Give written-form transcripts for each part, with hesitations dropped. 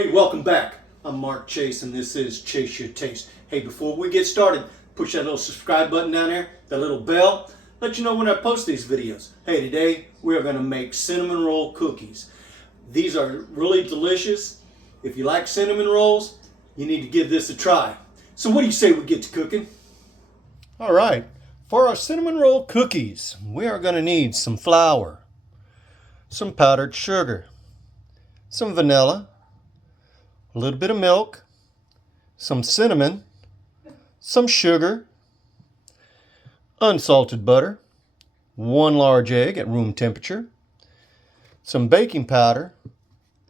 Hey, welcome back. I'm Mark Chase and this is Chase Your Taste. Hey, before we get started, push that little subscribe button down there, that little bell, let you know when I post these videos. Hey, today we are going to make cinnamon roll cookies. These are really delicious. If you like cinnamon rolls, you need to give this a try. So what do you say we get to cooking? All right, for our cinnamon roll cookies, we are going to need some flour, some powdered sugar, some vanilla, a little bit of milk, some cinnamon, some sugar, unsalted butter, 1 large egg at room temperature, some baking powder,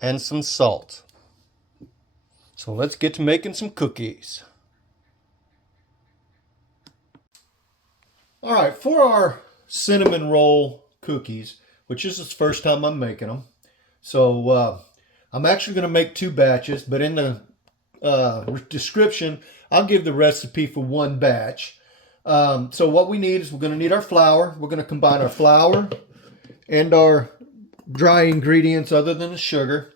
and some salt. So let's get to making some cookies. All right, for our cinnamon roll cookies, which is the first time I'm making them, so I'm actually going to make 2 batches, but in the description, I'll give the recipe for 1 batch. So what we need is we're going to need our flour. We're going to combine our flour and our dry ingredients other than the sugar.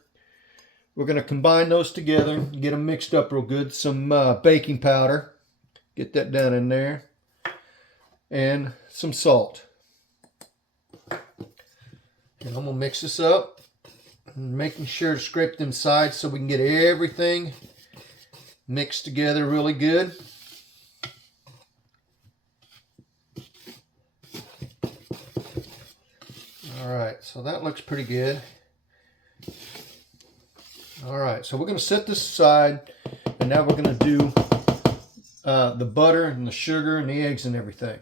We're going to combine those together, get them mixed up real good. Some baking powder, get that down in there, and some salt. And I'm going to mix this up. Making sure to scrape them sides so we can get everything mixed together really good. Alright, so that looks pretty good. Alright, so we're going to set this aside, and now we're going to do the butter and the sugar and the eggs and everything.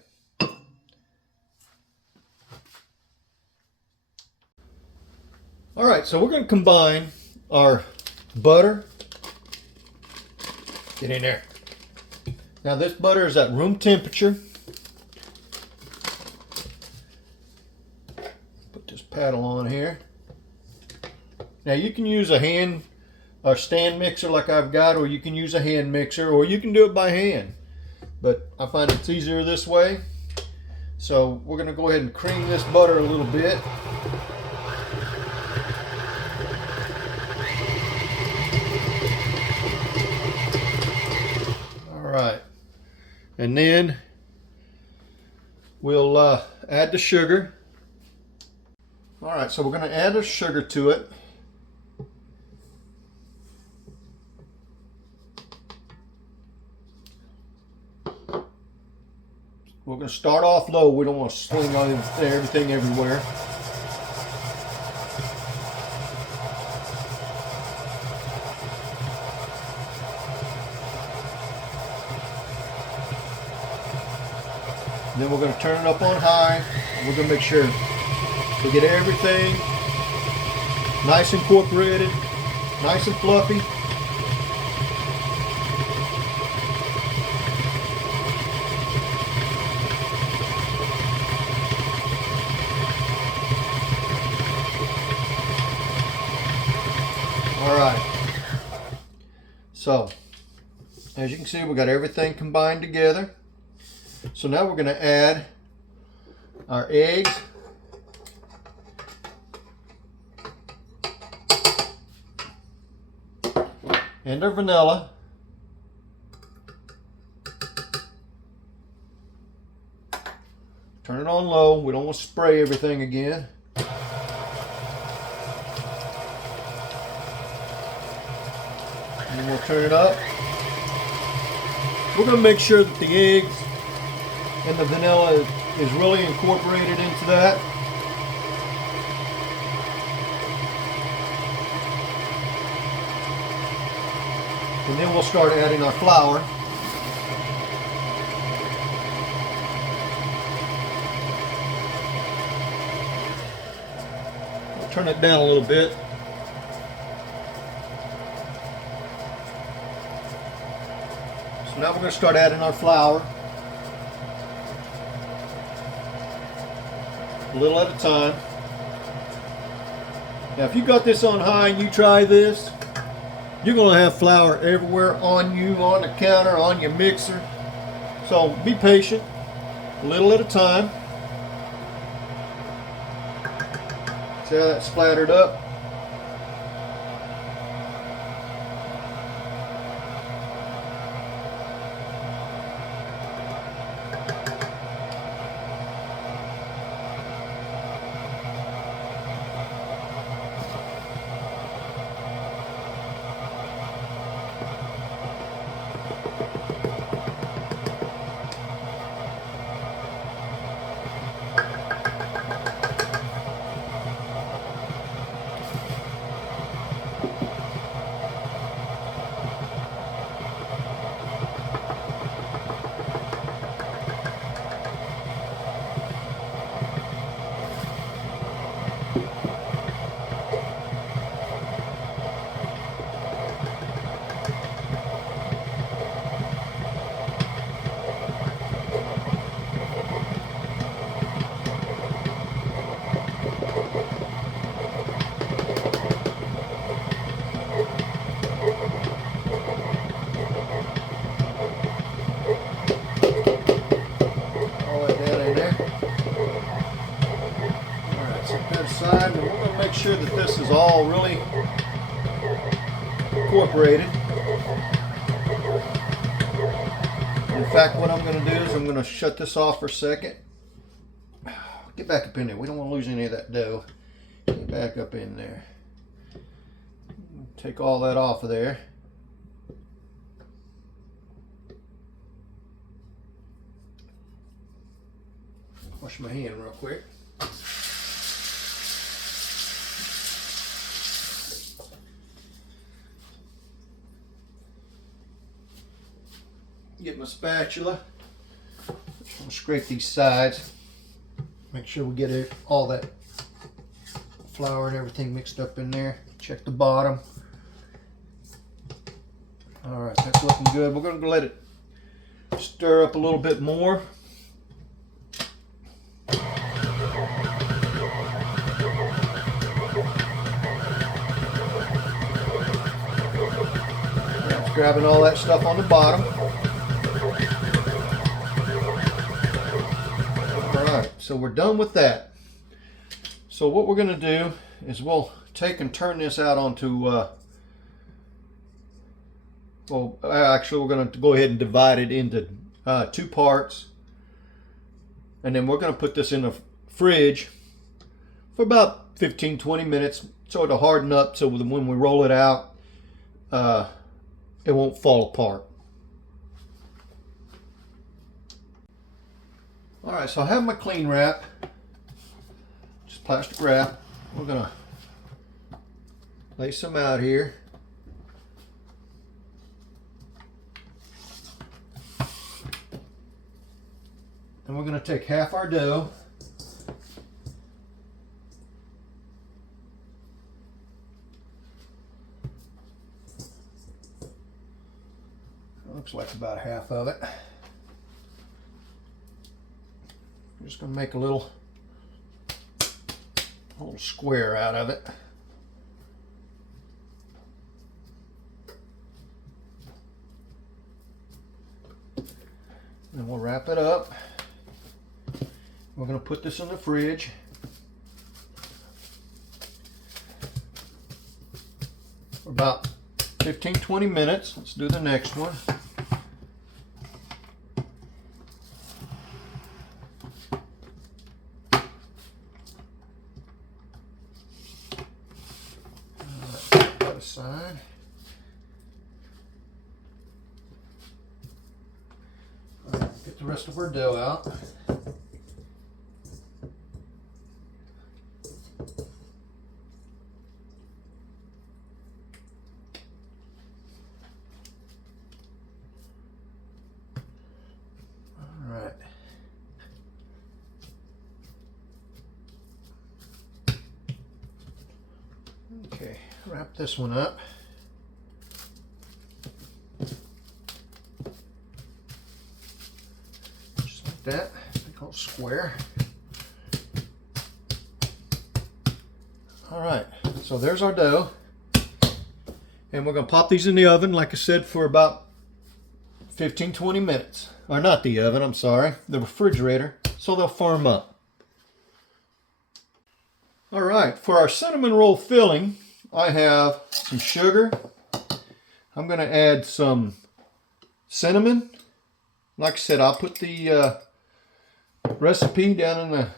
Alright, so we're going to combine our butter. Get in there. Now this butter is at room temperature. Put this paddle on here. Now you can use a hand or stand mixer like I've got, or you can use a hand mixer, or you can do it by hand. But I find it's easier this way. So we're going to go ahead and cream this butter a little bit. Alright, and then we'll add the sugar. Alright, so we're going to add the sugar to it. We're going to start off low. We don't want to swing on everything everywhere. Then we're going to turn it up on high. We're going to make sure we get everything nice incorporated, nice and fluffy. All right. So, as you can see, we got everything combined together. So now we're going to add our eggs, and our vanilla, turn it on low. We don't want to spray everything again. And we'll turn it up. We're going to make sure that the eggs and the vanilla is really incorporated into that. And then we'll start adding our flour. We'll turn it down a little bit. So now we're going to start adding our flour. A little at a time. Now if you got this on high and you try this, you're going to have flour everywhere on you, on the counter, on your mixer. So be patient, a little at a time. See how that splattered up? Side, and we're going to make sure that this is all really incorporated. In fact, what I'm going to do is I'm going to shut this off for a second. Get back up in there. We don't want to lose any of that dough. Get back up in there. Take all that off of there. Wash my hand real quick. Get my spatula. I'm gonna scrape these sides. Make sure we get all that flour and everything mixed up in there. Check the bottom. All right, that's looking good. We're gonna let it stir up a little bit more. That's grabbing all that stuff on the bottom. So we're done with that. So what we're going to do is we'll take and turn this out onto, well, actually we're going to go ahead and divide it into 2 parts. And then we're going to put this in the fridge for about 15-20 minutes so it'll harden up so when we roll it out, it won't fall apart. All right, so I have my cling wrap, just plastic wrap. We're gonna lay some out here. And we're gonna take half our dough. Looks like about half of it. I'm just going to make a little square out of it. And we'll wrap it up. We're going to put this in the fridge. For about 15-20 minutes. Let's do the next one. Side. All right, get the rest of our dough out. All right. Okay, wrap this one up. Just like that, make a little square. All right, so there's our dough. And we're gonna pop these in the oven, like I said, for about 15-20 minutes. Or not the oven, I'm sorry, the refrigerator, so they'll firm up. All right, for our cinnamon roll filling, I have some sugar. I'm going to add some cinnamon. Like I said, I'll put the recipe down in the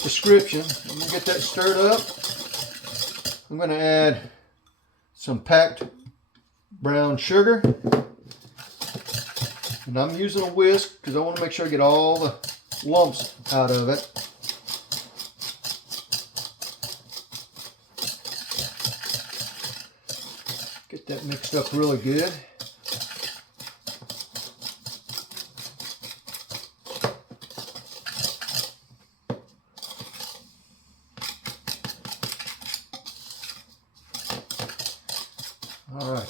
description. I'm going to get that stirred up. I'm going to add some packed brown sugar. And I'm using a whisk because I want to make sure I get all the lumps out of it. Get that mixed up really good.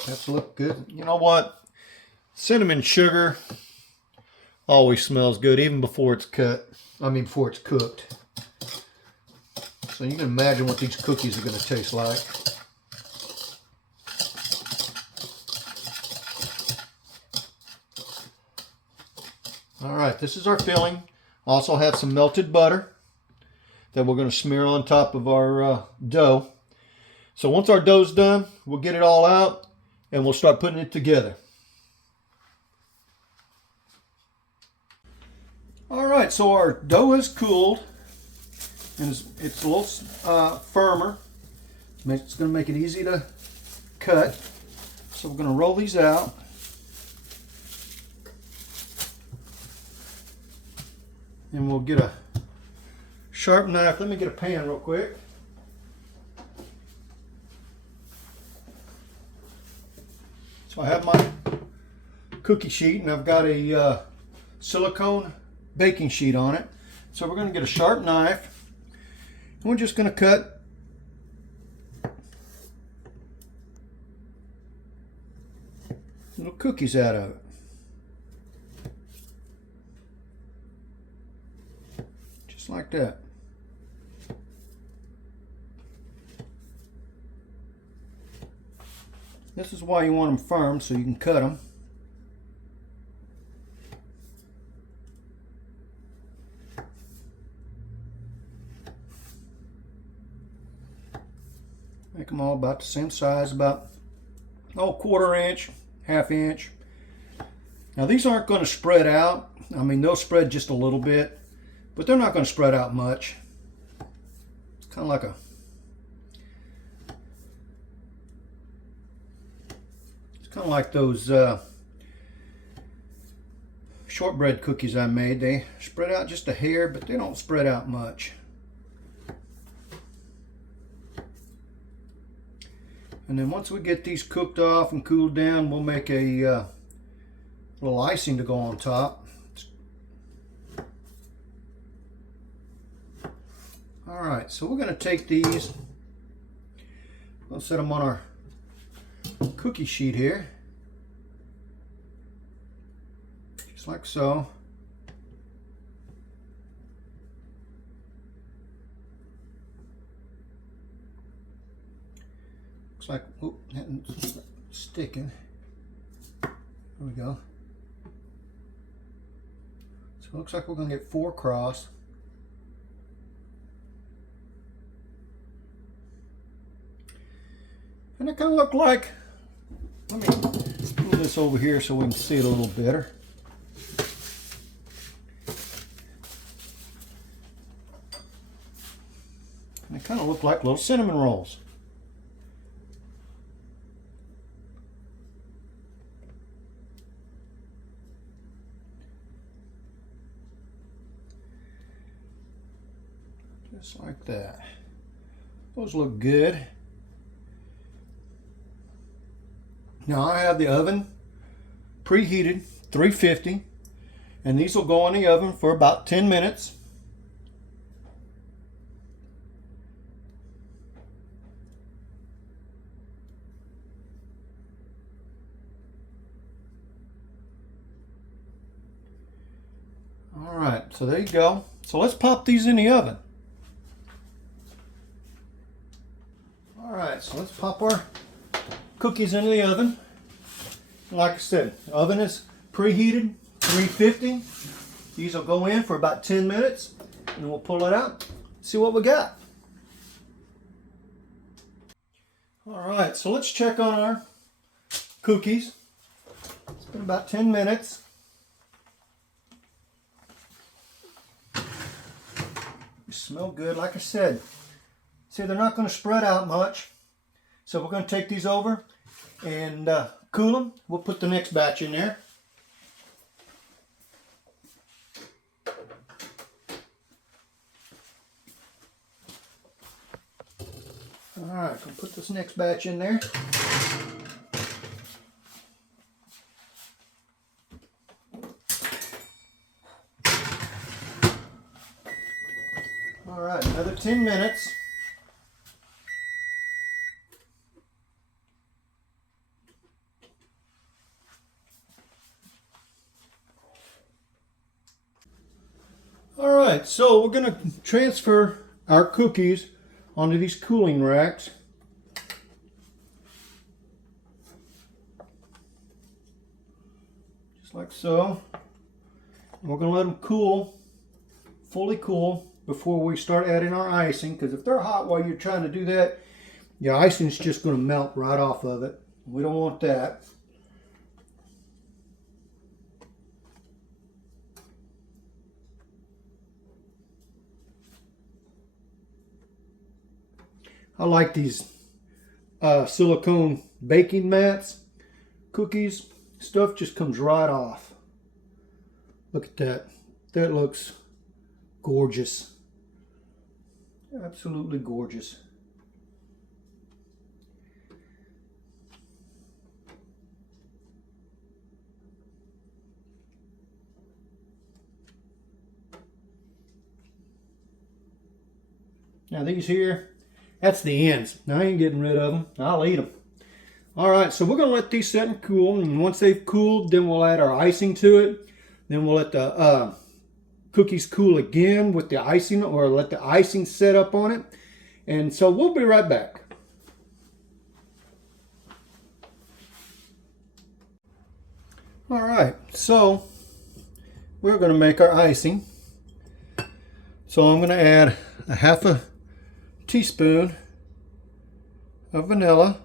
That's look good. You know what? Cinnamon sugar always smells good, even before it's cut. I mean, before it's cooked. So you can imagine what these cookies are going to taste like. All right, this is our filling. Also have some melted butter that we're going to smear on top of our dough. So once our dough's done, we'll get it all out and we'll start putting it together. All right, so our dough has cooled and it's a little firmer. It's going to make it easy to cut. So we're going to roll these out. And we'll get a sharp knife. Let me get a pan real quick. So I have my cookie sheet and I've got a silicone baking sheet on it. So we're going to get a sharp knife and we're just going to cut little cookies out of it. Just like that. This is why you want them firm, so you can cut them. Make them all about the same size, about 1/4 inch, 1/2 inch. Now these aren't going to spread out. I mean, they'll spread just a little bit, but they're not going to spread out much. It's kind of like a those shortbread cookies I made. They spread out just a hair, but they don't spread out much. And then once we get these cooked off and cooled down, we'll make a little icing to go on top. All right, so we're going to take these, we'll set them on our cookie sheet here, just like so. Looks like, oh, that's sticking. There we go. So it looks like we're going to get 4 across. And it kind of looked like, let me move this over here so we can see it a little better. And it kind of looked like little cinnamon rolls. Just like that. Those look good. Now I have the oven preheated 350, and these will go in the oven for about 10 minutes. All right, so there you go. So let's pop these in the oven. All right, so let's pop our cookies into the oven. Like I said, the oven is preheated 350. These will go in for about 10 minutes and we'll pull it out, see what we got. All right, so let's check on our cookies. It's been about 10 minutes. They smell good, like I said. See, they're not going to spread out much. So we're going to take these over and cool them. We'll put the next batch in there. All right, we'll put this next batch in there. All right, another 10 minutes. right, so we're going to transfer our cookies onto these cooling racks. Just like so. We're going to let them cool, fully cool, before we start adding our icing, because if they're hot while you're trying to do that, your icing's just going to melt right off of it. We don't want that. I like these silicone baking mats. Cookies, stuff just comes right off. Look at that. That looks gorgeous. Absolutely gorgeous. Now these here, that's the ends. Now I ain't getting rid of them. I'll eat them. All right, so we're going to let these set and cool. And once they've cooled, then we'll add our icing to it. Then we'll let the cookies cool again with the icing, or let the icing set up on it. And so we'll be right back. All right, so we're going to make our icing. So I'm going to add a half a teaspoon of vanilla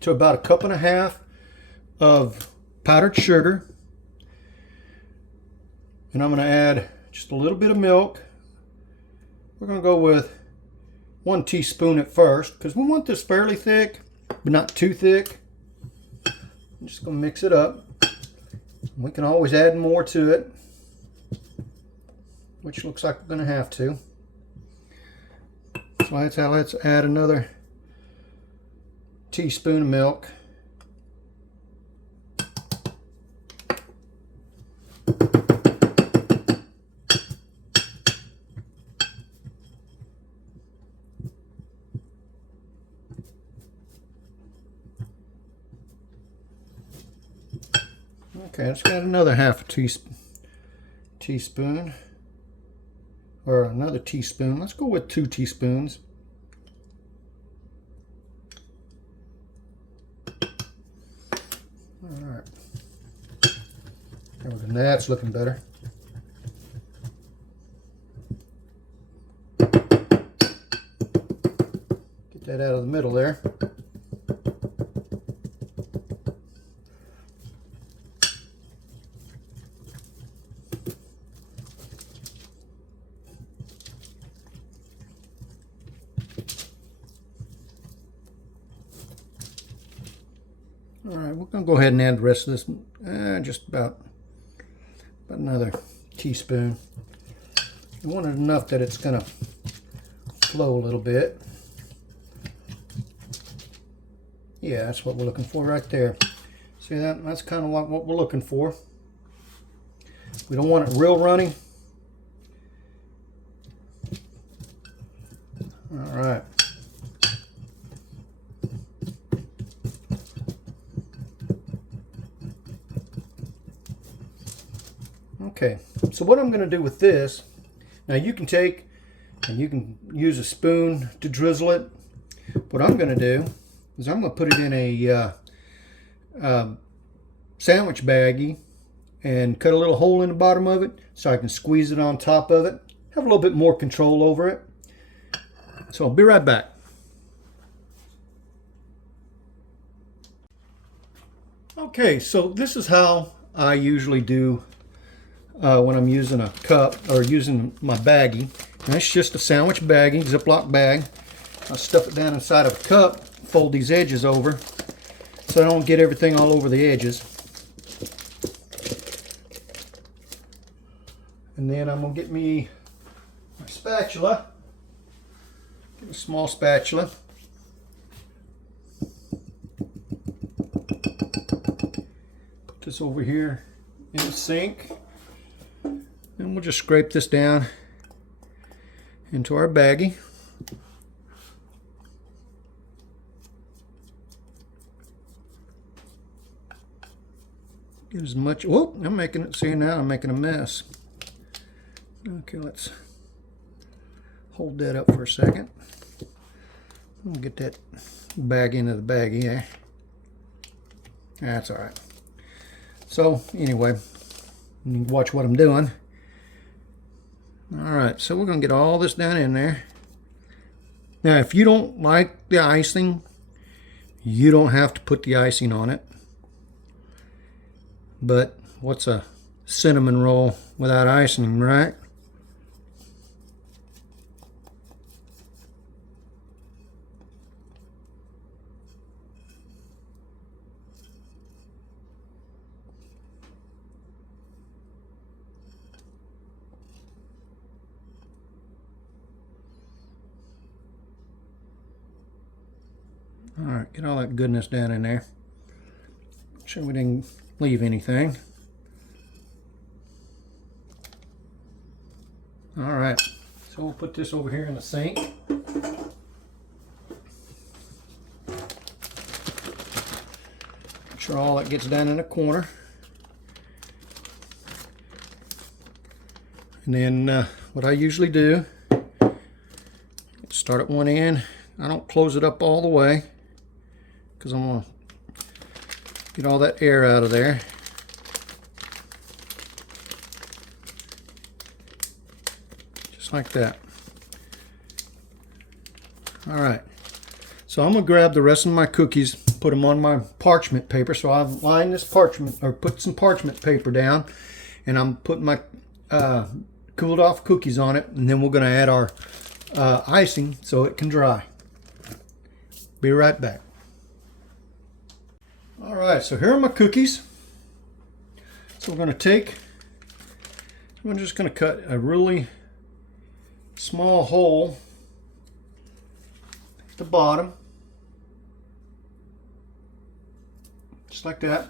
to about a cup and a half of powdered sugar, and I'm going to add just a little bit of milk. We're going to go with 1 teaspoon at first because we want this fairly thick but not too thick. I'm just going to mix it up. We can always add more to it, which looks like we're going to have to. So let's add another teaspoon of milk. Okay, let's add another half a teaspoon, or another teaspoon. Let's go with 2 teaspoons. All right. There we go. That's looking better. Get that out of the middle there. All right, we're going to go ahead and add the rest of this, just about another teaspoon. You want it enough that it's going to flow a little bit. Yeah, that's what we're looking for right there. See that? That's kind of what we're looking for. We don't want it real runny. All right. Okay, so what I'm going to do with this, now you can take and you can use a spoon to drizzle it. What I'm going to do is I'm going to put it in a sandwich baggie and cut a little hole in the bottom of it so I can squeeze it on top of it. Have a little bit more control over it. So I'll be right back. Okay, so this is how I usually do when I'm using a cup or using my baggie. And it's just a sandwich baggie, Ziploc bag. I stuff it down inside of a cup, fold these edges over so I don't get everything all over the edges. And then I'm going to get me my spatula. Get a small spatula. Put this over here in the sink. And we'll just scrape this down into our baggie. Get as much. Oh, I'm making it. See, now I'm making a mess. Okay, let's hold that up for a second. We'll get that bag into the baggie there. That's all right. So anyway, you can watch what I'm doing. All right, so we're gonna get all this down in there. Now, if you don't like the icing, you don't have to put the icing on it. But what's a cinnamon roll without icing, right? All right, get all that goodness down in there. Make sure we didn't leave anything. All right, so we'll put this over here in the sink. Make sure all that gets down in the corner. And then what I usually do, start at one end. I don't close it up all the way because I'm going to get all that air out of there. Just like that. All right. So I'm going to grab the rest of my cookies, put them on my parchment paper. So I've lined this parchment, or put some parchment paper down, and I'm putting my cooled off cookies on it, and then we're going to add our icing so it can dry. Be right back. All right, so here are my cookies. So we're just going to cut a really small hole at the bottom, just like that.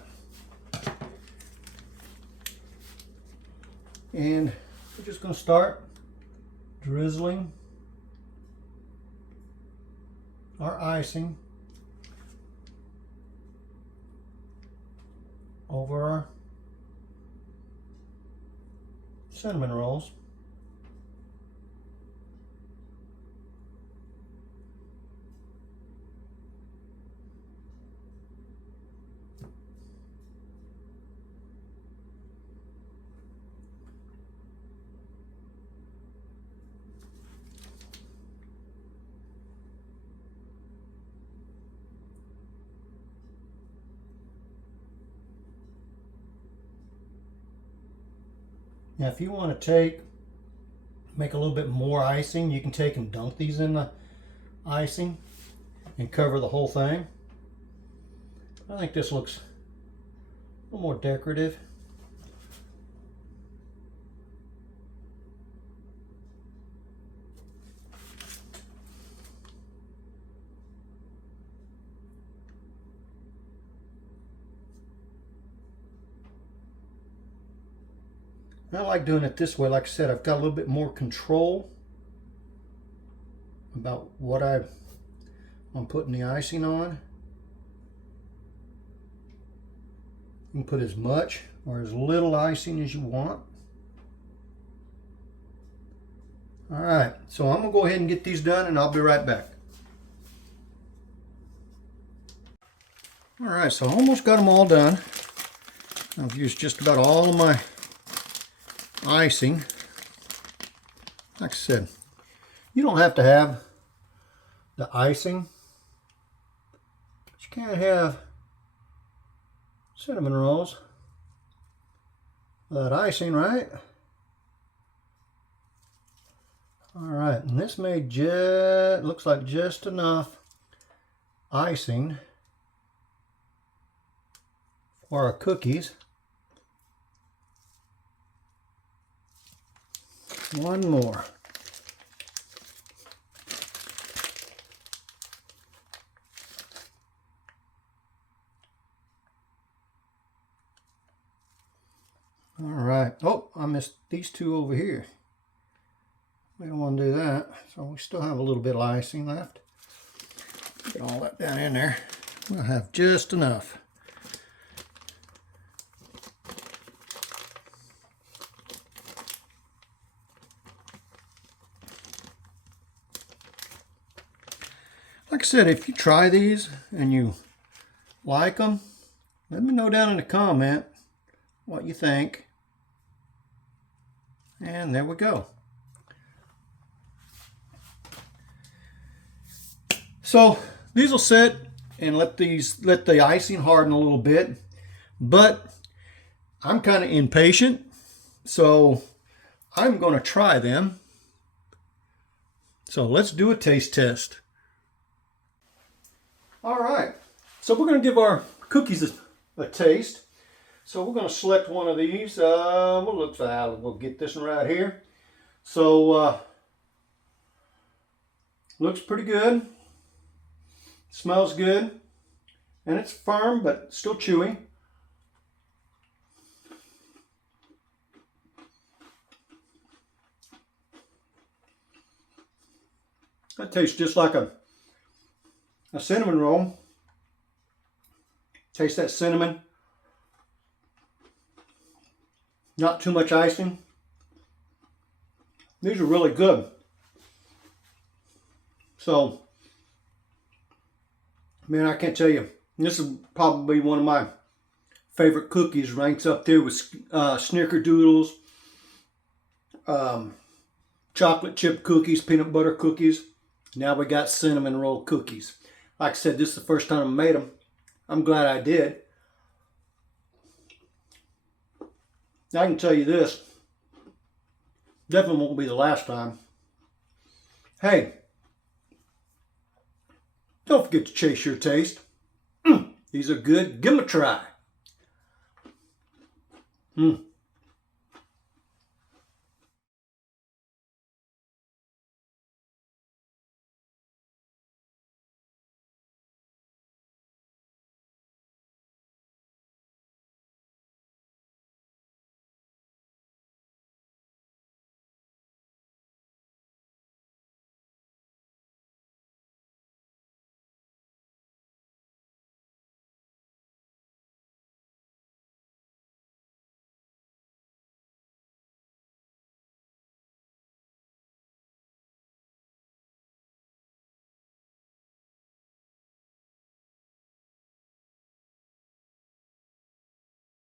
And we're just going to start drizzling our icing over our cinnamon rolls. Now, if you want to make a little bit more icing, you can take and dunk these in the icing and cover the whole thing. I think this looks a little more decorative. I like doing it this way. Like I said, I've got a little bit more control about what I'm putting the icing on. You can put as much or as little icing as you want. All right, so I'm gonna go ahead and get these done, and I'll be right back. All right, so I almost got them all done. I've used just about all of my icing. Like I said, you don't have to have the icing, but you can't have cinnamon rolls without icing, right? All right, and this made just, looks like just enough icing for our cookies. One more. All right. Oh, I missed these two over here. We don't want to do that. So we still have a little bit of icing left. Get all that down in there. We'll have just enough. Like I said, if you try these and you like them, let me know down in the comment what you think. And there we go. So these will sit and let the icing harden a little bit, but I'm kind of impatient, so I'm going to try them. So let's do a taste test. All right, so we're going to give our cookies a taste. So we're going to select one of these. We'll get this one right here. So looks pretty good. Smells good. And it's firm, but still chewy. That tastes just like a cinnamon roll. Taste that cinnamon. Not too much icing. These are really good. So, man, I can't tell you. This is probably one of my favorite cookies. Ranks up there with snickerdoodles, chocolate chip cookies, peanut butter cookies. Now we got cinnamon roll cookies. Like I said, this is the first time I made them. I'm glad I did. I can tell you this, definitely won't be the last time. Hey, don't forget to chase your taste. These are good. Give them a try.